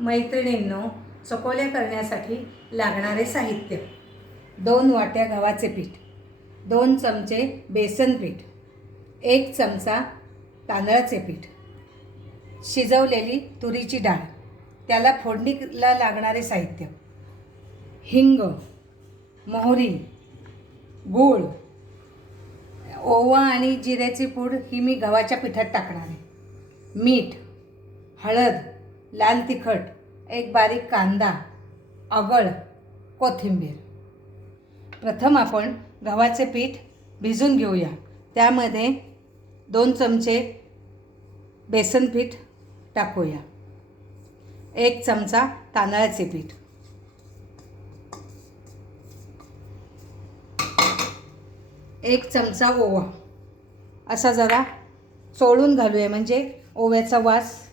मैत्रिणींनो चकोल्या करण्यासाठी लागणारे साहित्य. दोन वाट्या गव्हाचे पीठ दोन चमचे बेसन पीठ एक चमचा तांदळाचे पीठ. शिजवलेली तुरीची डाळ त्याला फोडणीला लागणारे साहित्य. हिंग मोहरी गूळ ओवा आणि जिऱ्याची पूड ही मी गव्हाच्या पिठात टाकणार आहे. मीठ हळद लाल तिखट एक बारीक कांदा अगळ कोथिंबीर. प्रथम आपण गव्हाचे पीठ भिजून घेऊया. त्यामध्ये दोन चमचे बेसन पीठ टाकूया. एक चमचा तांदळाचे पीठ. एक चमचा ओवा. असा जरा चोळून घालूया म्हणजे ओव्याचा वास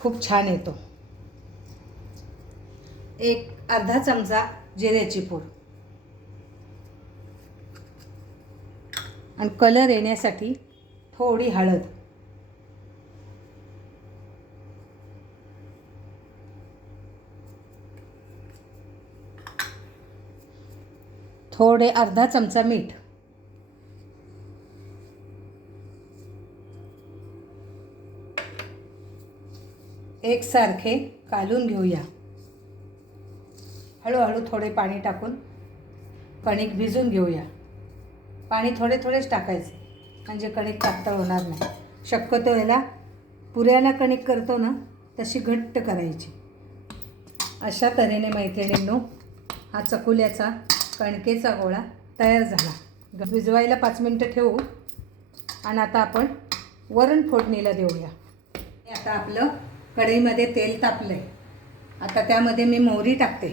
खूप छान येतो. एक अर्धा चमचा जिऱ्याची पूड. आणि कलर येण्यासाठी थोडी हळद. थोडे अर्धा चमचा मीठ. एकसारखे कालून घेऊया. हळूहळू थोडे पाणी टाकून कणिक भिजून घेऊया. पाणी थोडे थोडेच टाकायचे म्हणजे कणिक पातळ होणार नाही. शक्यतो याला पुऱ्याला कणिक करतो ना तशी घट्ट करायची. अशा तऱ्हेने मैत्रिणींनो हा चकुल्याचा कणकेचा गोळा तयार झाला. भिजवायला पाच मिनटं ठेवू आणि आता आपण वरण फोडणीला देऊया. आता आपलं कढईमध्ये तेल तापलं आहे आता त्यामध्ये मी मोहरी टाकते.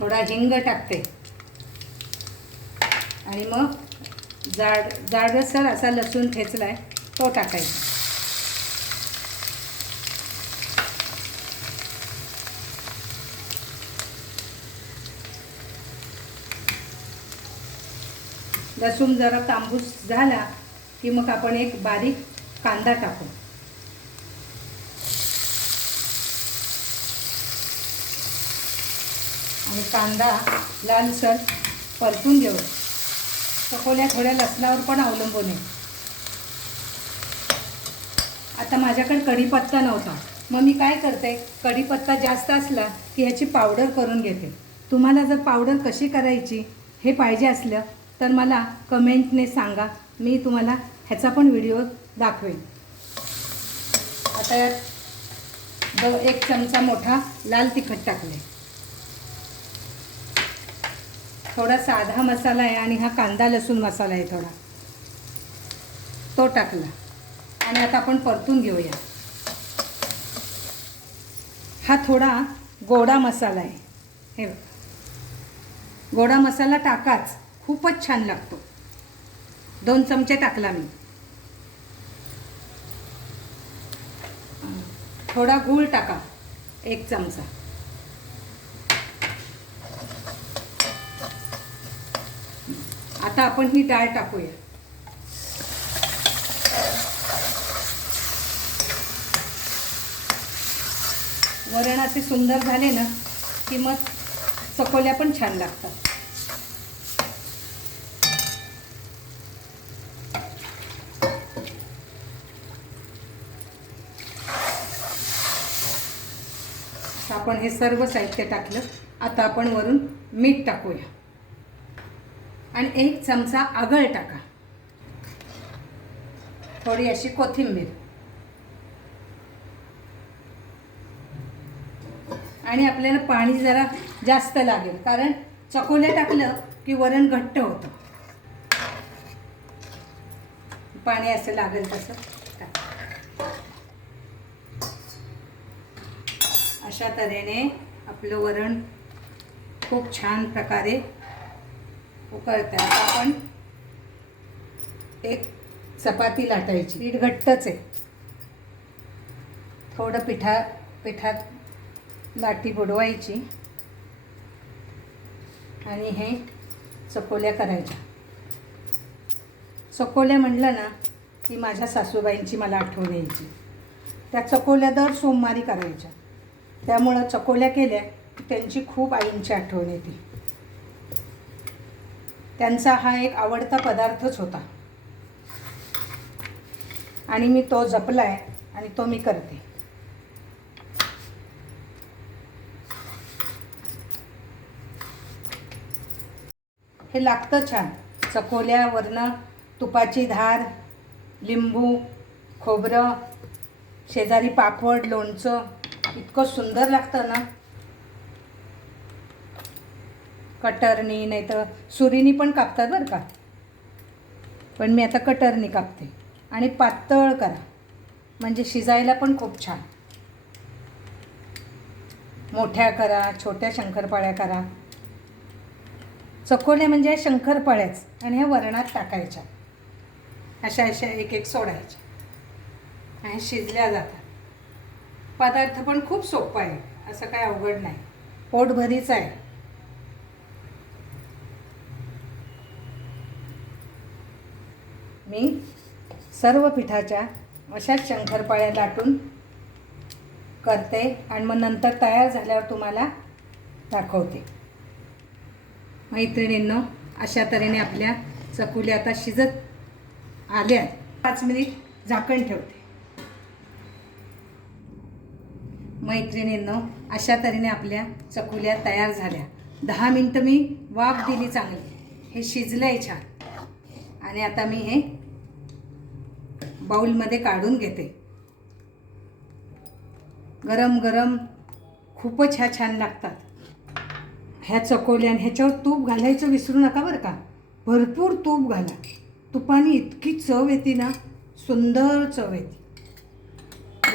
थोडा हिंग टाकते. आणि मग जाड जाडसर असा लसूण ठेचला आहे तो टाकायचा. लसूण जरा तांबूस झाला की मग आपण एक बारीक कांदा टाकू. आणि कांदा लालसर परतून घेऊ. चकोल्या थोड्या लसणावर पण अवलंबून आहे. आता माझ्याकडे कढीपत्ता नव्हता. मग मी काय करते कढीपत्ता जास्त असला की ह्याची पावडर करून घेते. तुम्हाला जर पावडर कशी करायची हे पाहिजे असलं तर मला कमेंटने सांगा. मी तुम्हाला ह्याचा पण व्हिडिओ दाखवेन. आता यात द एक चमचा मोठा लाल तिखट टाकले. थोडा साधा मसाला आहे आणि हा कांदा लसूण मसाला आहे थोडा. तो टाकला. आणि आता आपण परतून घेऊया. हा थोडा गोडा मसाला आहे. हे गोडा मसाला टाकाच. खूपच छान लागतो. दोन चमचे टाकला मी. थोडा गूळ टाका एक चमचा. आता आपण ही डाळ टाकूया. वरण असे सुंदर झाले ना की मग चकोल्या पण छान लागतात आता आपण हे सर्व साहित्य टाकलं आता आपण वरून मीठ टाकूया. आणि एक चमचा आगळ टाका. थोडी अशी कोथिंबीर. आणि आपल्याला पाणी जरा जास्त लागेल कारण चकोल्या टाकलं की वरण घट्ट होतं. पाणी असं लागेल तसं टाक. अशा तऱ्हेने आपलं वरण खूप छान प्रकारे उकळतं. आता आपण एक चपाती लाटायची. पीठ घट्टच आहे. थोडं पिठा पिठात लाटी बुडवायची आणि हे चकोल्या करायच्या. चकोल्या म्हटलं ना की माझ्या सासूबाईंची मला आठवण यायची. त्या चकोल्या दर सोमवारी करायच्या. त्यामुळं चकोल्या केल्या की त्यांची खूप आईंची आठवण येते. त्यांचा हा एक आवडता पदार्थच होता. आणि मी तो जपला आहे आणि तो मी करते. हे लागतं छान. चकोल्यावरनं तुपाची धार लिंबू खोबरं शेजारी पापड लोणचं इतकं सुंदर लागतं ना. कटरनी नाही तर सुरीनी पण कापतात बरं का. पण मी आता कटरनी कापते. आणि पातळ करा. म्हणजे शिजायला पण खूप छान. मोठ्या करा छोट्या शंकरपाळ्या करा. चकोल्या म्हणजे शंकरपाळ्याच आणि ह्या वरणात टाकायच्या. अशा अशा एक एक सोडायच्या. आणि शिजल्या जातात. पदार्थ पण खूप सोपं आहे. असं काय अवघड नाही. पोटभरीच आहे. मी सर्व पिठाच्या अशाच शंकरपाळ्या लाटून करते आणि मग नंतर तयार झाल्यावर तुम्हाला दाखवते. मैत्रिणींनो अशा तऱ्हेने आपल्या चकुल्या आता शिजत आल्या पाच मिनिट झाकण ठेवते. मैत्रिणींनो अशा तऱ्हेने आपल्या चकुल्या तयार झाल्या. दहा मिनटं मी वाफ दिली चांगली. हे शिजलं आहे छान. आणि आता मी हे बाऊलमध्ये काढून घेते. गरम गरम खूपच ह्या छान लागतात. ह्या चकोल्या आणि ह्याच्यावर तूप घालायचं विसरू नका बरं का. भरपूर तूप घाला. तुपाने इतकी चव येते ना सुंदर चव येते.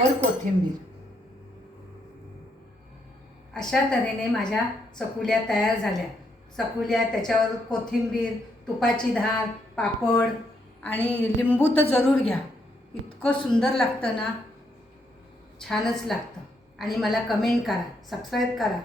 वर कोथिंबीर. अशा तऱ्हेने माझ्या चकुल्या तयार झाल्या. चकुल्या त्याच्यावर कोथिंबीर तुपाची धार पापड आणि लिंबू तर जरूर घ्या. इतकं सुंदर लागतं ना. छानच लागतं. आणि मला कमेंट करा सबस्क्राईब करा.